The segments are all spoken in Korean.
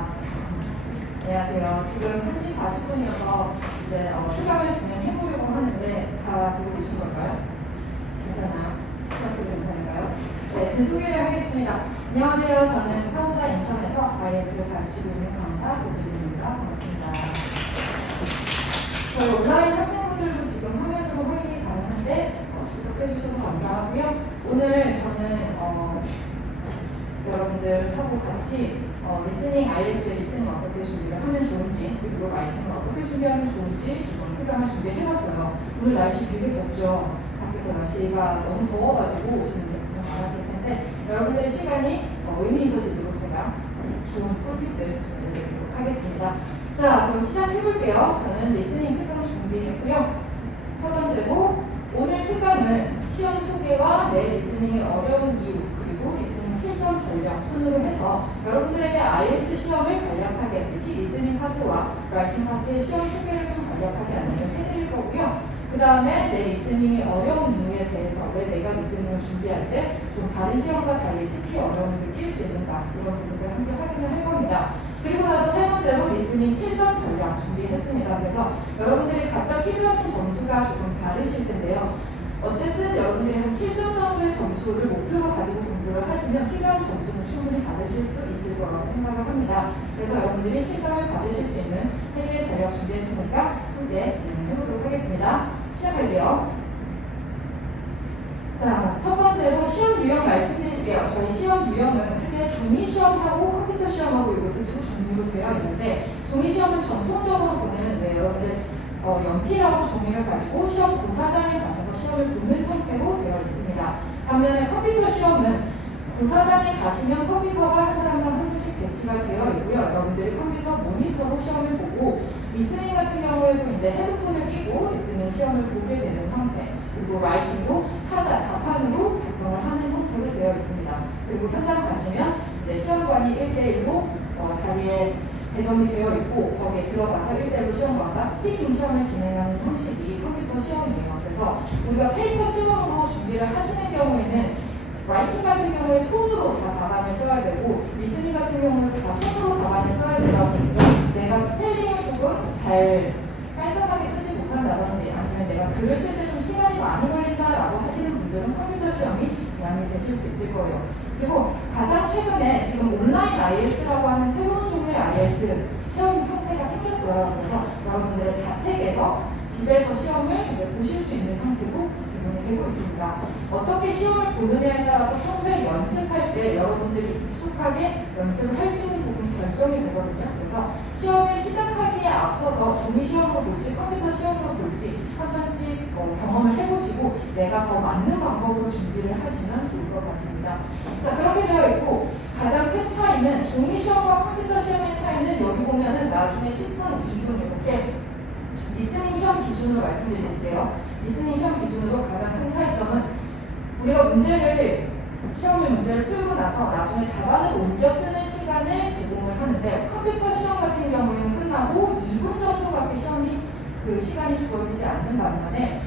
반갑습니다. 안녕하세요. 지금 1시 40분이어서 이제 수강을 진행해보려고 하는데 다 들어보신 걸까요? 괜찮나요? 시작해도 괜찮을까요? 네, 제 소개를 하겠습니다. 안녕하세요. 저는 파우다 인천에서 IELTS를 가르치고 있는 강사 고지민입니다. 반갑습니다. 저희 온라인 학생분들도 지금 화면으로 확인이 가능한데 출석해 주셔서 감사하고요. 오늘 저는 여러분들하고 같이 리스닝, IELTS 리스닝 어떻게 준비를 하면 좋은지, 그리고 라이팅을 어떻게 준비하면 좋은지 특강을 준비해봤어요. 오늘 날씨 되게 덥죠. 밖에서 날씨가 너무 더워가지고 오시는 분들 많았을 텐데 여러분들의 시간이 의미 있어지도록 제가 좋은 꿀팁들 드리도록 하겠습니다. 자, 그럼 시작해볼게요. 저는 리스닝 특강 준비했고요. 첫 번째로 오늘 특강은 시험 소개와 내 리스닝의 어려운 이유 그리고 리스닝 실전 전략 순으로 해서 여러분들에게 IELTS 시험을 간략하게 특히 리스닝 파트와 라이팅 파트의 시험 소개를 좀 간략하게 안내를 해드릴 거고요. 그 다음에 내 리스닝의 어려운 이유에 대해서 왜 내가 리스닝을 준비할 때 좀 다른 시험과 달리 특히 어려움을 느낄 수 있는가 이런 부분들을 함께 확인을 할 겁니다. 그리고 나서 세 번째로 리스닝 실전 전략 준비했습니다. 그래서 여러분들이 각자 필요하신 점수가 조금 다르실 텐데요. 어쨌든 여러분들이 한 7점 정도의 점수를 목표로 가지고 공부를 하시면 필요한 점수는 충분히 받으실 수 있을 거라고 생각을 합니다. 그래서 여러분들이 실점을 받으실 수 있는 3개의 전략 준비했으니까 함께 진행해보도록 하겠습니다. 시작할게요. 자, 첫 번째로 시험 유형 말씀드릴게요. 저희 시험 유형은 크게 종이 시험하고 컴퓨터 시험하고 이렇게 두 종류로 되어 있는데 종이 시험은 전통적으로 보는 여러분들 연필하고 종이를 가지고 시험 고사장에 가셔서 시험을 보는 형태로 되어 있습니다. 반면에 컴퓨터 시험은 고사장에 가시면 컴퓨터가 한 사람당 한 분씩 배치가 되어 있고요. 여러분들이 컴퓨터 모니터로 시험을 보고 리스닝 같은 경우에도 이제 헤드폰을 끼고 리스닝 시험을 보게 되는 형태, 그리고 라이팅도 타자, 자판으로 작성을 하는 형태로 되어 있습니다. 그리고 현장 가시면 이제 시험관이 1대1로 자리에 배정이 되어 있고 거기에 들어가서 1대1로 시험관과 스피킹 시험을 진행하는 형식이 컴퓨터 시험이에요. 그래서 우리가 페이퍼 시험으로 준비를 하시는 경우에는 라이팅 같은 경우에 손으로 다 답안을 써야 되고 리스닝 같은 경우에도 다 손으로 답안을 써야 되다 보니까 내가 스펠링을 조금 잘 깔끔하게 쓰지 못한다든지 아니면 내가 글을 쓸 때 좀 시간이 많이 걸린다라고 하시는 분들은 컴퓨터 시험이 부담이 되실 수 있을 거예요. 그리고 가장 최근에 지금 온라인 IELTS라고 하는 새로운 종류의 IELTS 시험 형태가 생겼어요. 그래서 여러분들의 자택에서 집에서 시험을 이제 보실 수 있는 형태도 제공이 되고 있습니다. 어떻게 시험을 보느냐에 따라서 평소에 연습할 때 여러분들이 익숙하게 연습을 할 수 있는 부분이 결정이 되거든요. 그래서 시험을 시작하기에 앞서서 종이 시험으로 볼지 컴퓨터 시험으로 볼지 한 번씩 경험을 해보시고 내가 더 맞는 방법으로 준비를 하시면 좋을 것 같습니다. 자, 그렇게 되어 있고 가장 큰 차이는 종이 시험과 컴퓨터 시험의 차이는 여기 보면은 나중에 10분, 2분 이렇게 리스닝 시험 기준으로 말씀드릴게요. 리스닝 시험 기준으로 가장 큰 차이점은 우리가 시험의 문제를 풀고 나서 나중에 답안을 옮겨 쓰는 시간을 제공을 하는데 컴퓨터 시험 같은 경우에는 끝나고 2분 정도밖에 그 시간이 주어지지 않는 반면에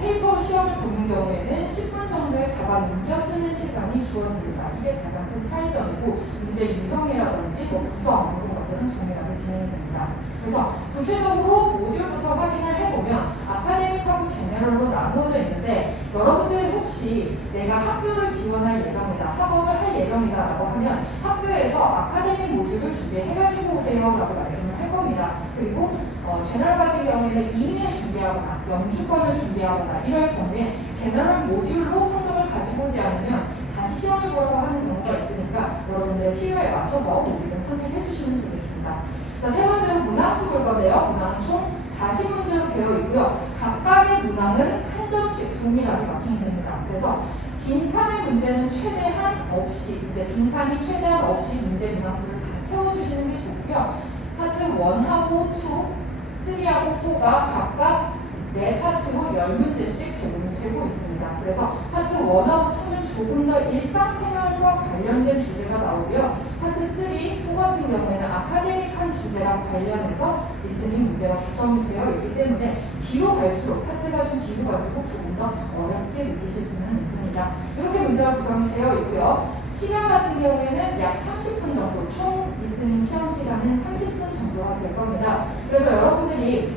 페이퍼로 시험을 보는 경우에는 10분 정도의 답안 옮겨 쓰는 시간이 주어집니다. 이게 가장 큰 차이점이고 문제 유형이라든지 구성 이런 것들은 동일하게 진행이 됩니다. 그래서 구체적으로 모듈부터 확인을 해보면 아카데믹하고 제너럴로 나누어져 있는데 여러분들이 혹시 내가 학교를 지원할 예정이다, 학업을 할 예정이다 라고 하면 학교에서 아카데믹 모듈을 준비해가지고 오세요 라고 말씀을 할 겁니다. 그리고 제너럴 같은 경우에는 이민을 준비하거나 영주권을 준비하거나 이럴 경우에 제너럴 모듈로 성적을 가지고 오지 않으면 다시 시험을 보라고 하는 경우가 있으니까 여러분들의 필요에 맞춰서 모듈을 선택해 주시면 되겠습니다. 자, 세 번째로 문항수 볼 건데요. 문항은 총 40문제로 되어 있고요. 각각의 문항은 한 점씩 동일하게 맞춰야 됩니다. 그래서 빈칸의 문제는 최대한 없이, 빈칸이 최대한 없이 문제 문항수를 다 채워주시는 게 좋고요. 파트 1하고 2, 3하고 4가 각각 4파트로 10문제씩 제공이 되고 있습니다. 그래서 파트 1하고 2는 조금 더 일상생활과 관련된 주제가 나오고요. 파트 3, 2 같은 경우에는 아카데믹한 주제랑 관련해서 리스닝 문제가 구성이 되어 있기 때문에 뒤로 갈수록 파트가 좀 뒤로 갈수록 조금 더 어렵게 느끼실 수는 있습니다. 이렇게 문제가 구성이 되어 있고요. 시간 같은 경우에는 약 30분 정도, 총 리스닝 시험 시간은 30분 정도가 될 겁니다. 그래서 여러분들이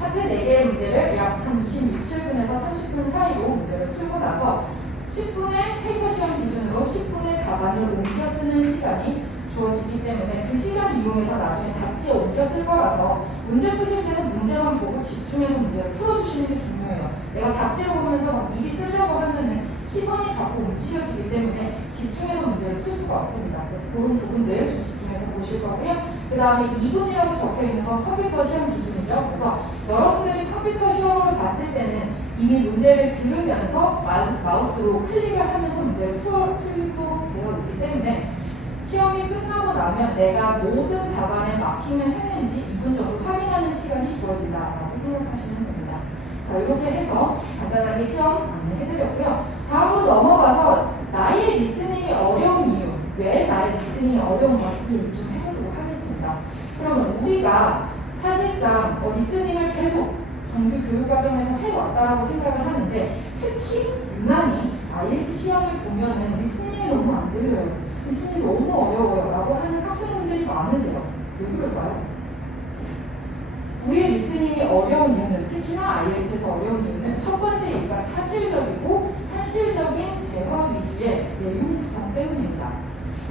파트 4개의 문제를 약 한 26분에서 30분 사이로 문제를 풀고 나서 10분의 페이퍼 시험 기준으로 10분의 답안을 옮겨 쓰는 시간이 주어지기 때문에 그 시간 이용해서 나중에 답지에 옮겨 쓸 거라서 문제 푸실 때는 문제만 보고 집중해서 문제를 풀어주시는 게 중요해요. 내가 답지를 보면서 막 미리 쓰려고 하면은 시선이 자꾸 움직여지기 때문에 집중해서 문제를 풀 수가 없습니다. 그래서 그런 부분들 좀 집중해서 보실 거고요. 그 다음에 2분이라고 적혀 있는 건 컴퓨터 시험 기준이죠. 그래서 여러분들이 컴퓨터 시험을 봤을 때는 이미 문제를 들으면서 마우스로 클릭을 하면서 문제를 풀도록 되어 있기 때문에 시험이 끝나고 나면 내가 모든 답안에 마킹을 했는지 2분 정도 확인하는 시간이 주어진다라고 생각하시면 됩니다. 자, 이렇게 해서 간단하게 시험 안내해드렸고요. 다음으로 넘어가서 나의 리스닝이 어려운 이유, 왜 나의 리스닝이 어려운가 좀 해보도록 하겠습니다. 그러면 우리가 사실상 리스닝을 계속 정규 교육과정에서 해왔다라고 생각을 하는데 특히 유난히 IELTS 시험을 보면은 리스닝이 너무 안 들려요. 리스닝이 너무 어려워요 라고 하는 학생분들이 많으세요. 왜 그럴까요? 우리의 리스닝이 어려운 이유는 특히나 IELTS에서 어려운 이유는 첫 번째 이유가 사실적이고 현실적인 대화 위주의 내용 구성 때문입니다.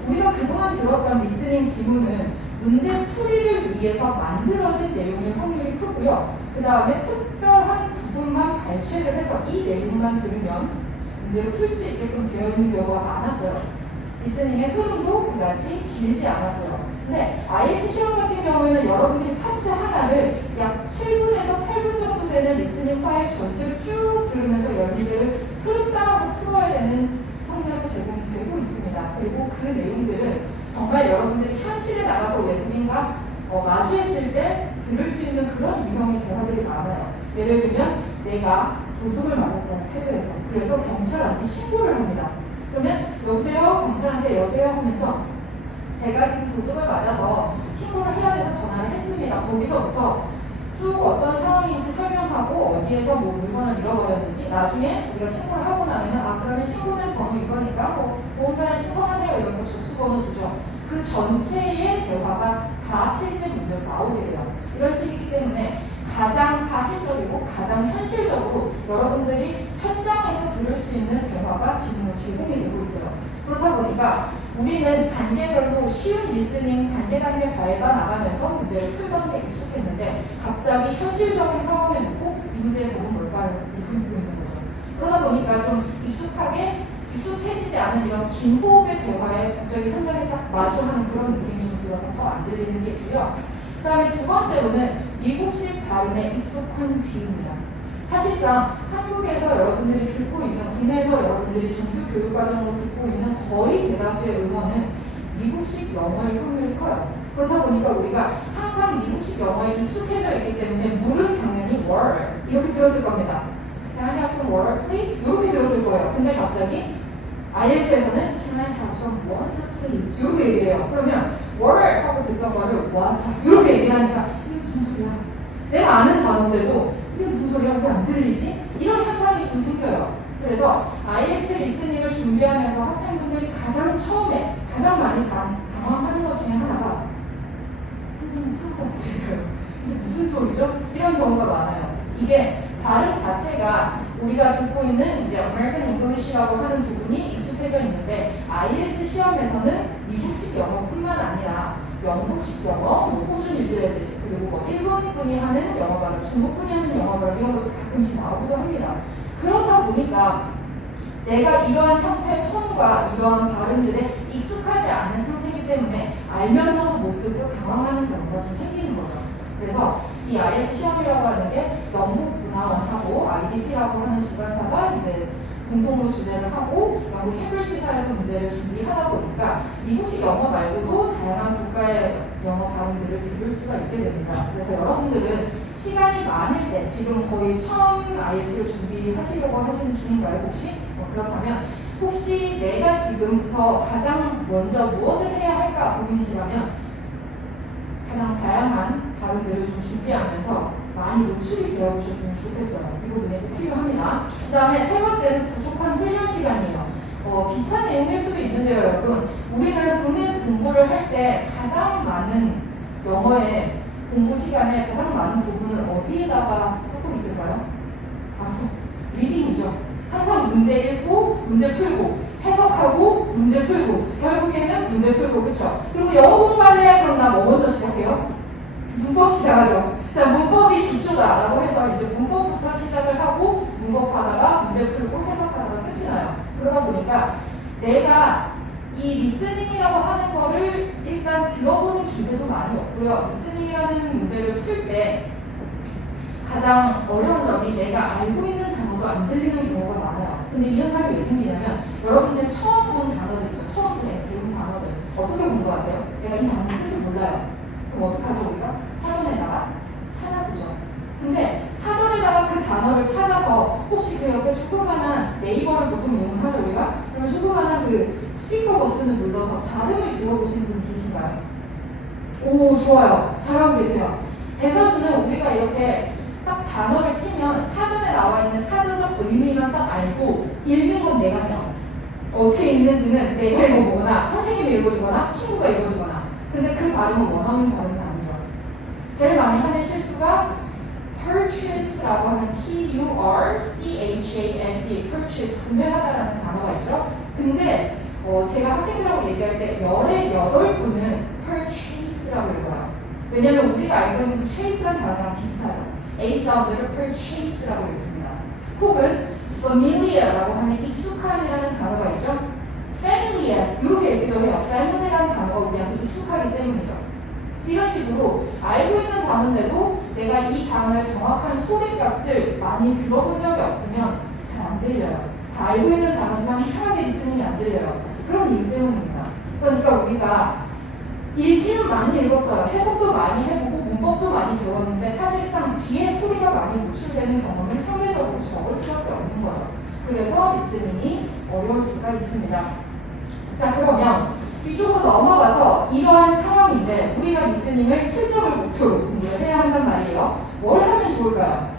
우리가 그동안 들었던 리스닝 지문은 문제 풀이를 위해서 만들어진 내용일 확률이 크고요. 그 다음에 특별한 부분만 발췌를 해서 이 내용만 들으면 문제를 풀 수 있게끔 되어 있는 경우가 많았어요. 리스닝의 흐름도 그다지 길지 않았고요. 근데 IELTS 시험 같은 경우에는 여러분들이 파트 하나를 약 7분에서 8분 정도 되는 리스닝 파일 전체를 쭉 들으면서 연기제를 흐름 따라서 풀어야 되는 형태로 제공이 되고 있습니다. 그리고 그 내용들은 정말 여러분들이 현실에 나가서 외국인과 마주했을 때 들을 수 있는 그런 유형의 대화들이 많아요. 예를 들면 내가 도둑을 맞았어요. 해외에서. 그래서 경찰한테 신고를 합니다. 그러면 여보세요? 경찰한테 여보세요? 하면서 제가 지금 도둑을 맞아서 신고를 해야 돼서 전화를 했습니다. 거기서부터 쭉 어떤 상황인지 설명하고 어디에서 뭐 물건을 잃어버렸는지 나중에 우리가 신고를 하고 나면 그러면 신고된 번호 이거니까 보험사에 신청하세요 이러면서 접수번호 주죠. 그 전체의 대화가 다 실제 문제로 나오게 돼요. 이런 식이기 때문에 가장 사실적이고 가장 현실적으로 여러분들이 현장에서 들을 수 있는 대화가 지금 제공이 되고 있어요. 그러다 보니까 우리는 단계별로 쉬운 리스닝 단계 밟아 나가면서 문제를 풀던 게 익숙했는데 갑자기 현실적인 상황에 놓고 이 문제의 답은 뭘까요? 이렇게 묻고 있는 거죠. 그러다 보니까 좀 익숙해지지 않은 이런 긴 호흡의 대화에 갑자기 현장에 딱 마주하는 그런 느낌이 좀 들어서 더 안 들리는 게 있고요. 그 다음에 두 번째로는 미국식 발음에 익숙한 귀입니다. 사실상 한국에서 여러분들이 듣고 있는, 국내에서 여러분들이 정규 교육과정으로 듣고 있는 거의 대다수의 음원은 미국식 영어일 확률이 커요. 그렇다 보니까 우리가 항상 미국식 영어에 익숙해져 있기 때문에 물은 당연히 word 이렇게 들었을 겁니다. Can I have some water, please? 이렇게 들었을 거예요. 근데 갑자기 IELTS에서는 Can I have some water, please? 이렇게 얘기를 해요. 그러면 water 하고 듣던 거를 water 이렇게 얘기하니까 이게 무슨 소리야? 내가 아는 단어인데도 이게 무슨 소리야? 왜 안 들리지? 이런 현상이 좀 생겨요. 그래서 IELTS 리스닝을 준비하면서 학생분들이 가장 처음에 가장 많이 당황하는 것 중에 하나가 선생님 하나도 안 들려요. 이게 무슨 소리죠? 이런 경우가 많아요. 이게 발음 자체가 우리가 듣고 있는 이제 American English라고 하는 부분이 익숙해져 있는데 IELTS 시험에서는 미국식 영어뿐만 아니라 영국식 영어, 호주 뉴질랜드식 그리고 일본 분이 하는 영어 발음, 중국 분이 하는 영어 발음 이런 것도 가끔씩 나오기도 합니다. 그렇다 보니까 내가 이러한 형태의 톤과 이러한 발음들에 익숙하지 않은 상태이기 때문에 알면서도 못 듣고 당황하는 경우가 좀 생기는 거죠. 그래서 이 IELTS 시험이라고 하는 게 영국 문화원하고 IBP라고 하는 주관사가 이제 공통으로 주제를 하고 영국 캠브리지사에서 문제를 준비하다 보니까 미국식 영어 말고도 다양한 국가의 영어 발음들을 들을 수가 있게 됩니다. 그래서 여러분들은 시간이 많을 때 지금 거의 처음 IELTS를 준비하시려고 하시는 중인가요 혹시? 그렇다면 혹시 내가 지금부터 가장 먼저 무엇을 해야 할까 고민이시라면 가장 다양한 발음들을 좀 준비하면서 많이 노출이 되어 보셨으면 좋겠어요. 이 부분이 꼭 필요합니다. 그 다음에 세 번째는 부족한 훈련 시간이에요. 비슷한 내용일 수도 있는데요, 여러분. 우리는 국내에서 공부를 할 때 가장 많은 영어의 공부 시간에 가장 많은 부분을 어디에다가 쓰고 있을까요? 바로 리딩이죠. 항상 문제 읽고, 문제 풀고, 해석하고, 문제 풀고, 결국에는 문제 풀고, 그쵸? 그리고 영어 공부를 해야 그럼 나 뭐 먼저 시작해요? 문법 시작하죠. 자, 문법이 기초다라고 해서 이제 문법부터 시작을 하고 문법하다가 문제 풀고 해석하다가 끝이 나요. 그러다 보니까 내가 이 리스닝이라고 하는 거를 일단 들어보는 기회도 많이 없고요. 리스닝이라는 문제를 풀 때 가장 어려운 점이 내가 알고 있는 단어도 안 들리는 경우가 많아요. 근데 이 현상이 왜 생기냐면 여러분들 처음 본 단어들이죠. 처음 배운 단어들. 어떻게 공부하세요? 내가 이 단어의 뜻을 몰라요. 그럼 어떻게 하죠 우리가? 사전에다가 찾아보죠. 근데 사전에다가 그 단어를 찾아서 혹시 그 옆에 조그만한 네이버를 보통 이용을 하죠 우리가? 그러면 조그만한 그 스피커 버튼을 눌러서 발음을 들어보시는 분 계신가요? 오 좋아요. 잘하고 계세요. 대다수는 우리가 이렇게 딱 단어를 치면 사전에 나와 있는 사전적 의미만 딱 알고 읽는 건 내가 해요. 어떻게 읽는지는 내가 읽어보거나 선생님이 읽어주거나 친구가 읽어주거나. 근데 그 발음은 원어민 발음은 아니죠. 제일 많이 하는 실수가 purchase라고 하는 P-U-R-C-H-A-S-E purchase 구매하다라는 단어가 있죠. 근데 제가 학생들하고 얘기할 때 열의 8분은 purchase라고 읽어요. 왜냐면 우리가 알고 있는 그 chase라는 단어랑 비슷하죠. A 사운드를 purchase라고 읽습니다. 혹은 familiar라고 하는 익숙함이라는 단어가 있죠. familiar 이렇게 읽기도 해요. family라는 단어가 우리한테 익숙하기 때문이죠. 이런 식으로 알고 있는 단어인데도 내가 이 단어의 정확한 소리값을 많이 들어본 적이 없으면 잘 안 들려요. 다 알고 있는 단어지만 이상하게 리스닝이 안 들려요. 그런 이유 때문입니다. 그러니까 우리가 읽기는 많이 읽었어요. 해석도 많이 해보고 문법도 많이 배웠는데 사실상 뒤에 소리가 많이 노출되는 경험은 상대적으로 적을 수밖에 없는 거죠. 그래서 리스닝이 어려울 수가 있습니다. 자 그러면 뒤쪽으로 넘어가서 이러한 상황인데 우리가 리스닝을 7점을 목표로 공부를 해야 한단 말이에요. 뭘 하면 좋을까요?